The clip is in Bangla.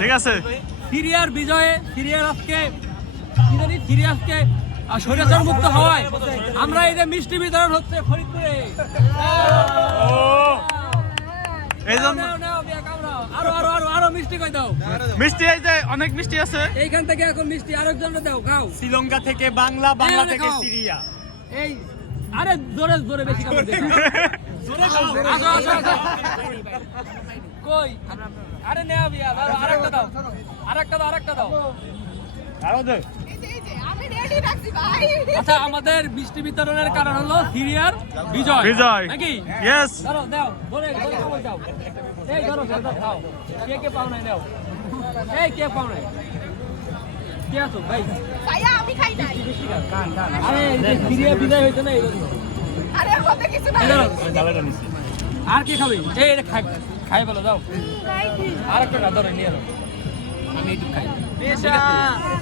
ঠিক আছে। সিরিয়ার বিজয়ে সিরিয়ার আজকে সিরিয়াসকে স্বৈরাচার মুক্ত হওয়ায় আমরা এই যে মিষ্টি বিতরণ হচ্ছে ফরিদপুরে। এই জন্য নাও, নাও, মিয়া, কামড়াও। আরও আরও আরও আরও মিষ্টি কই দাও? মিষ্টি এই যে অনেক মিষ্টি আছে। এইখান থেকে এখন মিষ্টি আরেকজনকে দাও খাও। শ্রীলঙ্কা থেকে বাংলা বাংলা থেকে। সিরিয়া। এই আরে জোরে জোরে বেশি কই? আরে নেও বিয়া আরেকটা দাও আরেকটা দাও আরেকটা দাও। এই যে, এই যে, আমি রেডি রাখছি ভাই আচ্ছা আমাদের বৃষ্টি বিতরণের কারণ হলো সিরিয়ার বিজয়। বিজয়। নাকি? ইয়েস ধরো দাও ধরে ধরে যাও। এই ধরো ধরো কে কে পাও নাই এই কে পাও নাই? কে আছো? ভাই। ভাইয়া আমি খাই নাই। আরে সিরিয়া বিজয় হইতো না এই জন্য আর কি খাবে? এই, এটা খাই খাই বলো, যাও। আর একটা ধরে নিয়ে আমি একটু খাই।